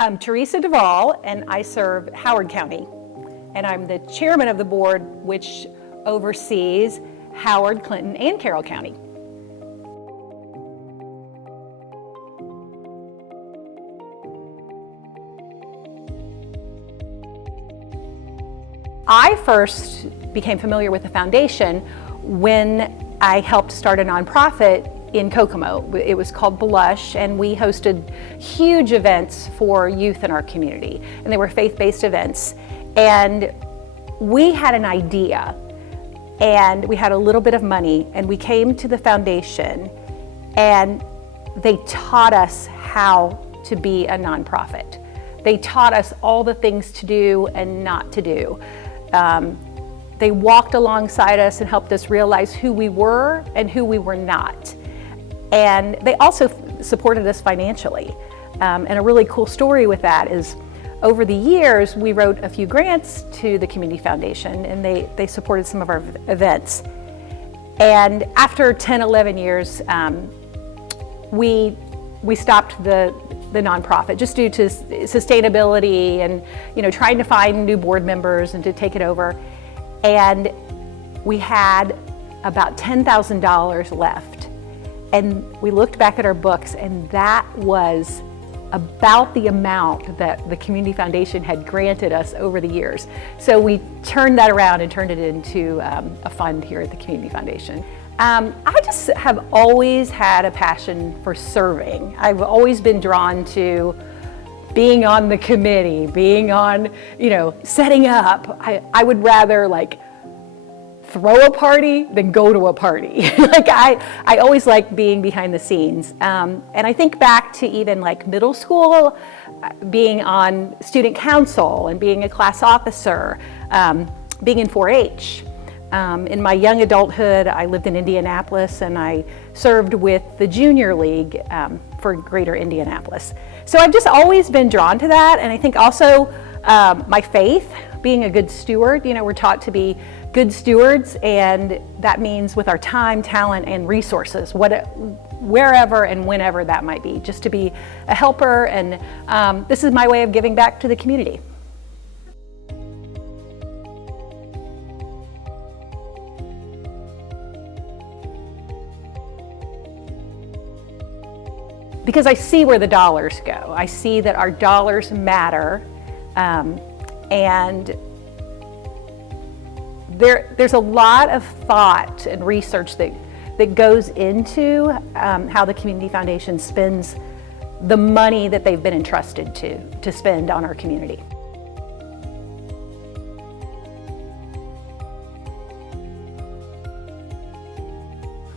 I'm Teresa Devaul, and I serve Howard County. And I'm the chairman of the board, which oversees Howard, Clinton, and Carroll County. I first became familiar with the foundation when I helped start a nonprofit in Kokomo. It was called Blush, and we hosted huge events for youth in our community, and they were faith-based events. And we had an idea, and we had a little bit of money, and we came to the foundation, and they taught us how to be a nonprofit. They taught us all the things to do and not to do. They walked alongside us and helped us realize who we were and who we were not. And they also supported us financially. And a really cool story with that is, over the years, we wrote a few grants to the Community Foundation, and they supported some of our events. And after 10, 11 years, we stopped the nonprofit just due to sustainability and trying to find new board members and to take it over. And we had about $10,000 left. And we looked back at our books, and that was about the amount that the Community Foundation had granted us over the years. So we turned that around and turned it into a fund here at the Community Foundation. I just have always had a passion for serving. I've always been drawn to being on the committee, being on, setting up. I would rather throw a party than go to a party. I always like being behind the scenes. And I think back to even middle school, being on student council and being a class officer, being in 4-H. In my young adulthood, I lived in Indianapolis, and I served with the Junior League for Greater Indianapolis. So I've just always been drawn to that, and I think also my faith, being a good steward. We're taught to be good stewards, and that means with our time, talent, and resources, wherever and whenever that might be, just to be a helper, and this is my way of giving back to the community. Because I see where the dollars go. I see that our dollars matter, and there's a lot of thought and research that goes into how the Community Foundation spends the money that they've been entrusted to spend on our community.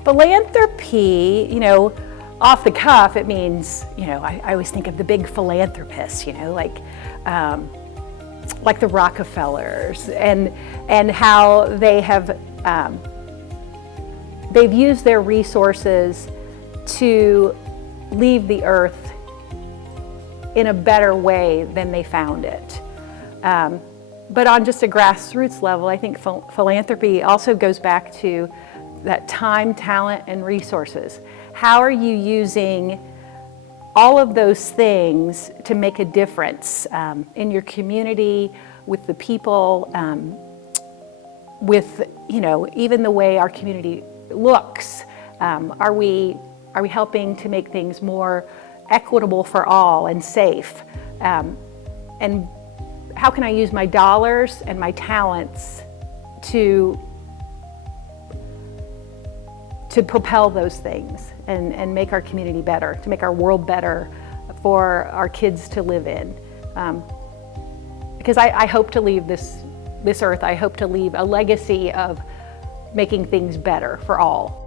Philanthropy, off the cuff, it means, I always think of the big philanthropists, like the Rockefellers, and how they have they've used their resources to leave the earth in a better way than they found it. But on just a grassroots level, I think philanthropy also goes back to that time, talent, and resources. How are you using all of those things to make a difference in your community, with the people, with even the way our community looks? Are we helping to make things more equitable for all and safe? And how can I use my dollars and my talents to propel those things and make our community better, to make our world better for our kids to live in? Because I hope to leave this earth, I hope to leave a legacy of making things better for all.